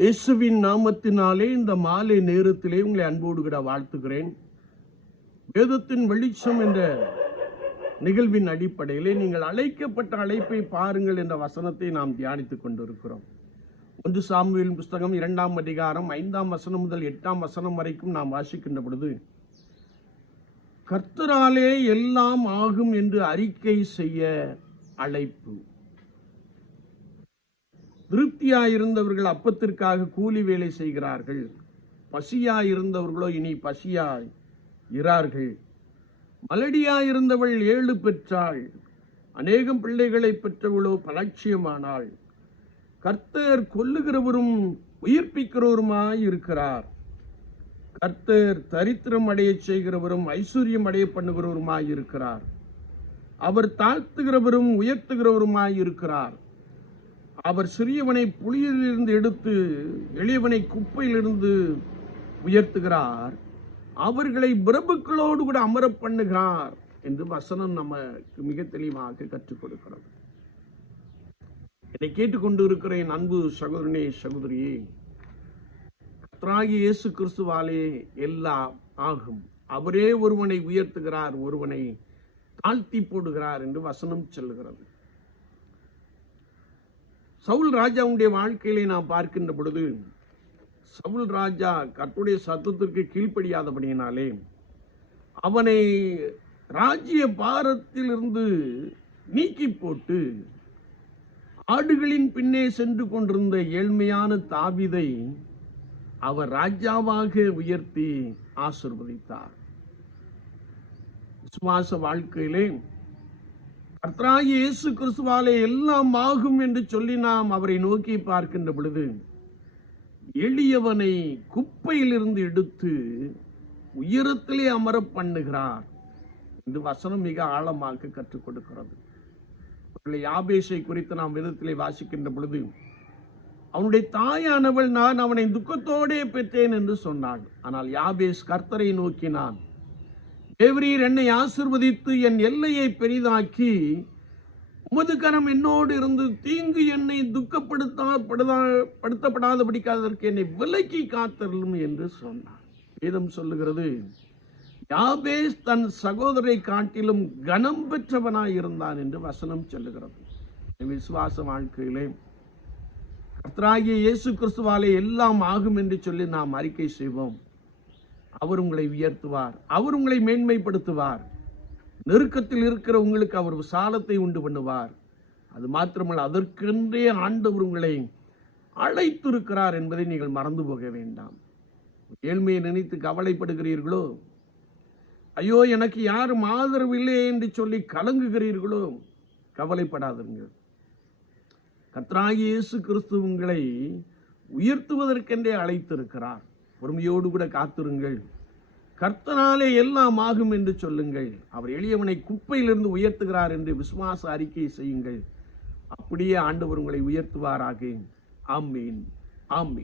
இயேசுவின் நாமத்தினாலே இந்த மாலை நேரத்திலே உங்களை அன்போடு கூட வாழ்த்துகிறேன். வேதத்தின் வெளிச்சம் என்ற நிகழ்வின் அடிப்படையிலே நீங்கள் அழைக்கப்பட்ட அழைப்பை பாருங்கள் என்ற வசனத்தை நாம் தியானித்துக் கொண்டிருக்கிறோம். ஒன்று சாமுவேல் புஸ்தகம் இரண்டாம் அதிகாரம் ஐந்தாம் வசனம் முதல் எட்டாம் வசனம் வரைக்கும் நாம் வாசிக்கின்ற பொழுது கர்த்தராலே எல்லாம் ஆகும் என்று அறிக்கை செய்ய அழைப்பு. திருப்தியாயிருந்தவர்கள் அப்பத்திற்காக கூலி வேலை செய்கிறார்கள். பசியாயிருந்தவர்களோ இனி பசியாய் இறார்கள் மலடியாயிருந்தவள் ஏழு பெற்றாள். அநேகம் பிள்ளைகளை பெற்றவளோ பலட்சியமானாள். கர்த்தர் கொல்லுகிறவரும் உயிர்ப்பிக்கிறவருமாய் இருக்கிறார் கர்த்தர் தரித்திரம் அடைய செய்கிறவரும் ஐஸ்வர்யம் அடைய பண்ணுகிறவருமாய் இருக்கிறார் அவர் தாழ்த்துகிறவரும் உயர்த்துகிறவருமாய் இருக்கிறார் அவர் சிறியவனை புலியிலிருந்து எடுத்து எளியவனை குப்பையிலிருந்து உயர்த்துகிறார். அவர்களை பிரபுக்களோடு கூட அமர பண்ணுகிறார் என்று வசனம் நமக்கு மிக தெளிவாக கற்றுக் கொடுக்கிறது. என்னை கேட்டுக்கொண்டு இருக்கிற என் அன்பு சகோதரனே சகோதரியே கர்த்தராகிய இயேசு கிறிஸ்துவாலே எல்லாம் ஆகும். அவரே ஒருவனை உயர்த்துகிறார் ஒருவனை தாழ்த்தி போடுகிறார் என்று வசனம் சொல்லுகிறது. சவுல் ராஜாவுடைய வாழ்க்கையிலே நாம் பார்க்கின்ற பொழுது சவுல் ராஜா கற்புடைய சத்தத்திற்கு கீழ்ப்படியாதபடியினாலே அவனை ராஜ்ய பாரத்திலிருந்து நீக்கி போட்டு ஆடுகளின் பின்னே சென்று கொண்டிருந்த ஏழ்மையான தாவிதை அவர் ராஜாவாக உயர்த்தி ஆசிர்வதித்தார். விசுவாச வாழ்க்கையிலே கர்த்தராகிய இயேசு கிறிஸ்துவாலே எல்லாம் ஆகும் என்று சொல்லி நாம் அவரை நோக்கி பார்க்கின்ற பொழுது எளியவனை குப்பையிலிருந்து எடுத்து உயரத்திலே அமர பண்ணுகிறார் இந்த வசனம் மிக ஆழமாக கற்றுக் கொடுக்கிறது. யாபேஷை குறித்து நாம் விதத்திலே வாசிக்கின்ற பொழுது அவனுடைய தாயானவள் நான் அவனை துக்கத்தோடே பெற்றேன் என்று சொன்னாள். ஆனால் யாபேஷ் கர்த்தரை நோக்கினான் தேவரீர் என்னை ஆசிர்வதித்து என் எல்லையை பெரிதாக்கி உமது கரம் என்னோடு இருந்து தீங்கு என்னை துக்கப்படுத்தா படுதா படுத்தப்படாதபடிக்காததற்கு என்னை விலக்கி காத்தருளும் என்று சொன்னார். வேதம் சொல்லுகிறது யாபேஸ் தன் சகோதரை காட்டிலும் கனம் பெற்றவனாய் இருந்தான் என்று வசனம் சொல்லுகிறது. என் விசுவாச வாழ்க்கையிலே கர்த்தராகிய இயேசு கிறிஸ்துவாலே எல்லாம் ஆகும் என்று சொல்லி நாம் அறிக்கை செய்வோம். அவர் உங்களை உயர்த்துவார். அவர் உங்களை மேன்மைப்படுத்துவார். நெருக்கத்தில் இருக்கிற உங்களுக்கு அவர் சாலத்தை உண்டு பண்ணுவார். அது மாத்திரமல்ல அதற்கென்றே ஆண்டவர் உங்களை அழைத்திருக்கிறார் என்பதை நீங்கள் மறந்து போக வேண்டாம். ஏழ்மையை நினைத்து கவலைப்படுகிறீர்களோ? ஐயோ எனக்கு யாரும் ஆதரவு இல்லையே என்று சொல்லி கலங்குகிறீர்களோ? கவலைப்படாதீர்கள். கத்ராகி இயேசு கிறிஸ்து உங்களை உயர்த்துவதற்கென்றே அழைத்திருக்கிறார். பொறுமையோடு கூட காத்திருங்கள். கர்த்தனாலே எல்லாம் ஆகும் என்று சொல்லுங்கள். அவர் எளியவனை குப்பையிலிருந்து உயர்த்துகிறார் என்று விசுவாச அறிக்கை செய்யுங்கள். அப்படியே ஆண்டவர் உங்களை உயர்த்துவாராக. ஆமீன். ஆமீன்.